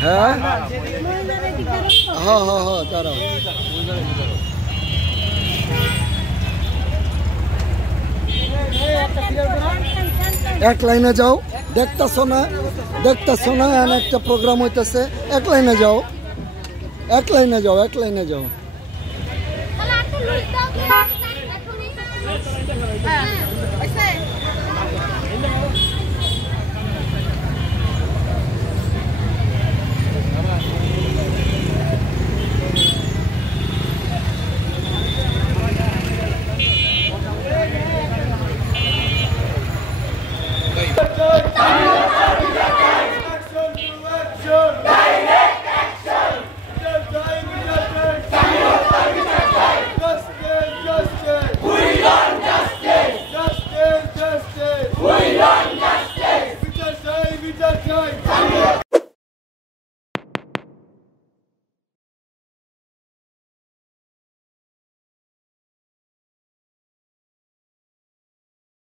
হ্যাঁ হ্যাঁ হ্যাঁ হ্যাঁ দাঁড়াও এক লাইনে যাও দেখতেছো না একটা প্রোগ্রাম হইতেছে এক লাইনে যাও এক লাইনে যাও এক লাইনে যাও